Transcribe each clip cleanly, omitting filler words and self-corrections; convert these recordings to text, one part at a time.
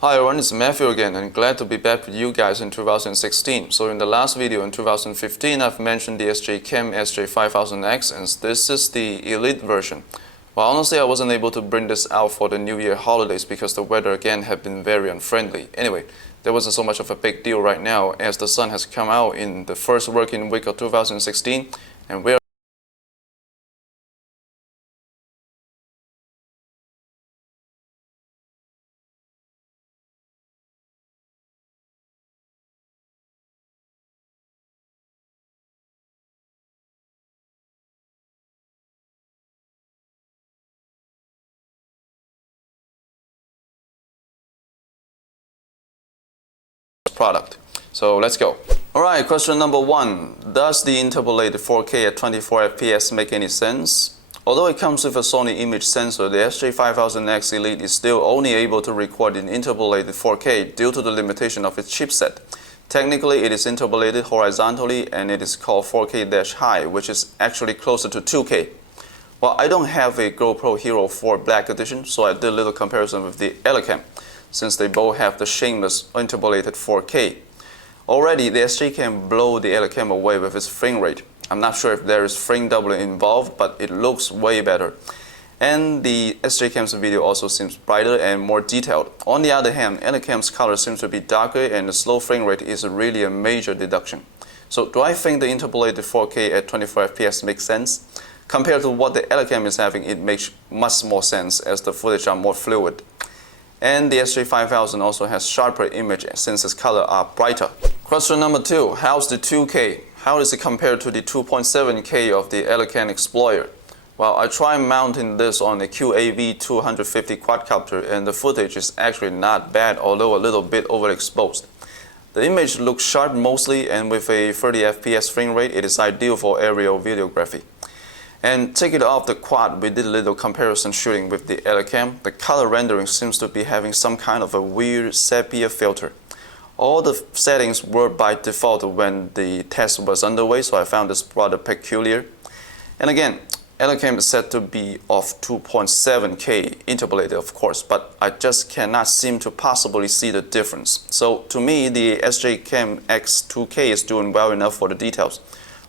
Hi everyone, it's Matthew again and glad to be back with you guys in 2016. So in the last video in 2015, I've mentioned the SJCAM SJ5000X and this is the Elite version. Well, honestly, I wasn't able to bring this out for the New Year holidays because the weather again had been very unfriendly. Anyway, there wasn't so much of a big deal right now as the sun has come out in the first working week of 2016 and we're product. So let's go. Alright, question number 1. Does the interpolated 4K at 24 FPS make any sense? Although it comes with a Sony image sensor, the SJ5000X Elite is still only able to record in interpolated 4K due to the limitation of its chipset. Technically, it is interpolated horizontally and it is called 4K-high, which is actually closer to 2K. Well, I don't have a GoPro Hero 4 Black Edition, so I did a little comparison with the ELECAM, since they both have the shameless interpolated 4K. Already, the SJCAM blow the ELECAM away with its frame rate. I'm not sure if there is frame doubling involved, but it looks way better. And the SJCAM's video also seems brighter and more detailed. On the other hand, ELECAM's color seems to be darker and the slow frame rate is really a major deduction. So do I think the interpolated 4K at 24 FPS makes sense? Compared to what the ELECAM is having, it makes much more sense as the footage are more fluid. And the SJ5000 also has sharper image since its color are brighter. Question number 2. How's the 2K? How is it compared to the 2.7K of the ELECAM Explorer? Well, I tried mounting this on a QAV250 quadcopter and the footage is actually not bad, although a little bit overexposed. The image looks sharp mostly, and with a 30 FPS frame rate, it is ideal for aerial videography. And take it off the quad, we did a little comparison shooting with the ELECAM. The color rendering seems to be having some kind of a weird sepia filter. All the settings were by default when the test was underway, so I found this rather peculiar. And again, ELECAM is said to be of 2.7K, interpolated of course, but I just cannot seem to possibly see the difference. So to me, the SJCAM X2K is doing well enough for the details,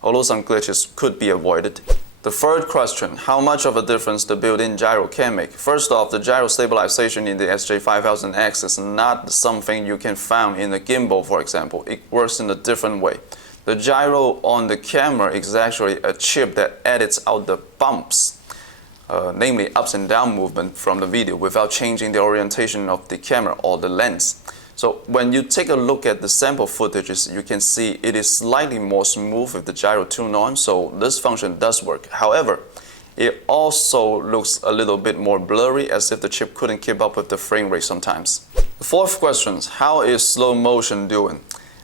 although some glitches could be avoided. The third question, how much of a difference the built-in gyro can make? First off, the gyro stabilization in the SJ5000X is not something you can find in a gimbal, for example. It works in a different way. The gyro on the camera is actually a chip that edits out the bumps, namely ups and down movement from the video without changing the orientation of the camera or the lens. So when you take a look at the sample footages, you can see it is slightly more smooth with the gyro tuned on, so this function does work. However, it also looks a little bit more blurry, as if the chip couldn't keep up with the frame rate sometimes. The fourth question, how is slow motion doing?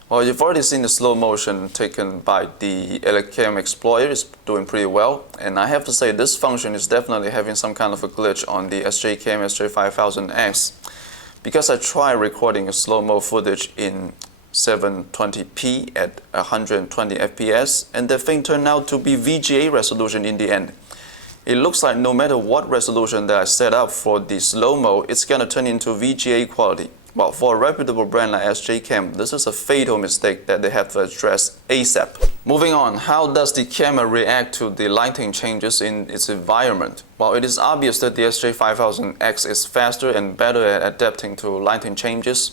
Well, you've already seen the slow motion taken by the ELECAM Explorer. It's doing pretty well, and I have to say this function is definitely having some kind of a glitch on the SJCAM SJ5000X. Because I tried recording a slow-mo footage in 720p at 120 FPS, and the thing turned out to be VGA resolution in the end. It looks like no matter what resolution that I set up for the slow-mo, it's gonna turn into VGA quality. Well, for a reputable brand like SJCAM, this is a fatal mistake that they have to address ASAP. Moving on, how does the camera react to the lighting changes in its environment? Well, it is obvious that the SJ5000X is faster and better at adapting to lighting changes.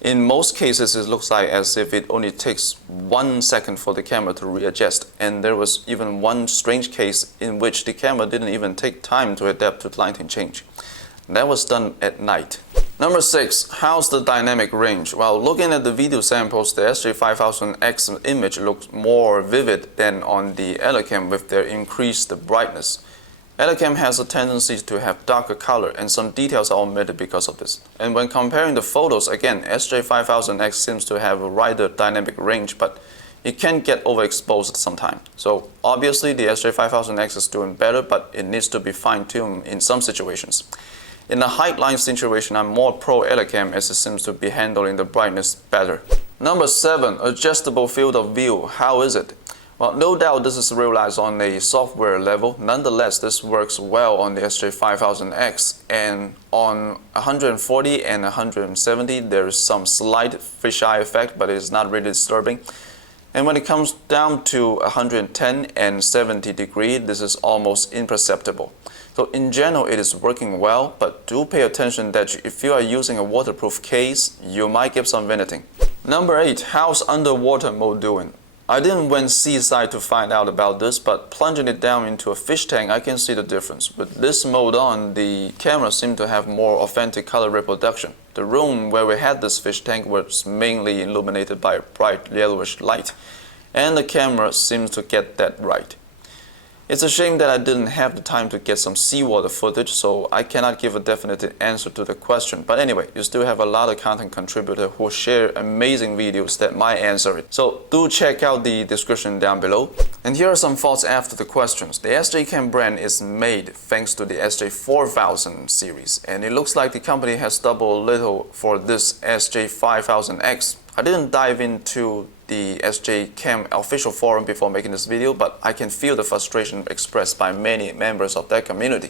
In most cases, it looks like as if it only takes 1 second for the camera to readjust, and there was even one strange case in which the camera didn't even take time to adapt to lighting change. That was done at night. Number 6. How's the dynamic range? Well, looking at the video samples, the SJ5000X image looks more vivid than on the ELECAM with their increased brightness. ELECAM has a tendency to have darker color, and some details are omitted because of this. And when comparing the photos, again, SJ5000X seems to have a wider dynamic range, but it can get overexposed sometimes. So obviously the SJ5000X is doing better, but it needs to be fine-tuned in some situations. In the height line situation, I'm more pro ELECAM as it seems to be handling the brightness better. Number 7. Adjustable field of view. How is it? Well, no doubt this is realized on a software level. Nonetheless, this works well on the SJ5000X, and on 140 and 170 there is some slight fisheye effect, but it is not really disturbing. And when it comes down to 110 and 70 degree, this is almost imperceptible. So in general, it is working well, but do pay attention that if you are using a waterproof case, you might get some venting. Number 8, how's underwater mode doing? I didn't went seaside to find out about this, but plunging it down into a fish tank, I can see the difference. With this mode on, the camera seemed to have more authentic color reproduction. The room where we had this fish tank was mainly illuminated by a bright yellowish light, and the camera seems to get that right. It's a shame that I didn't have the time to get some seawater footage, so I cannot give a definite answer to the question. But anyway, you still have a lot of content contributors who share amazing videos that might answer it. So do check out the description down below. And here are some thoughts after the questions. The SJCAM brand is made thanks to the SJ4000 series, and it looks like the company has doubled a little for this SJ5000X. I didn't dive into the SJCAM official forum before making this video, but I can feel the frustration expressed by many members of that community.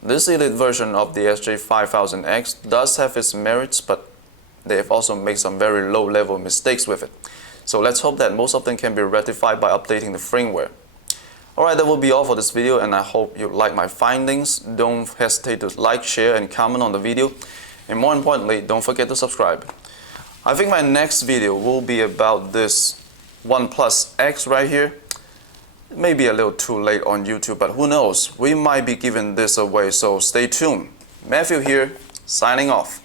This Elite version of the SJ5000X does have its merits, but they have also made some very low-level mistakes with it. So let's hope that most of them can be rectified by updating the firmware. Alright, that will be all for this video, and I hope you like my findings. Don't hesitate to like, share, and comment on the video. And more importantly, don't forget to subscribe. I think my next video will be about this OnePlus X right here. It may be a little too late on YouTube, but who knows? We might be giving this away, so stay tuned. Matthew here, signing off.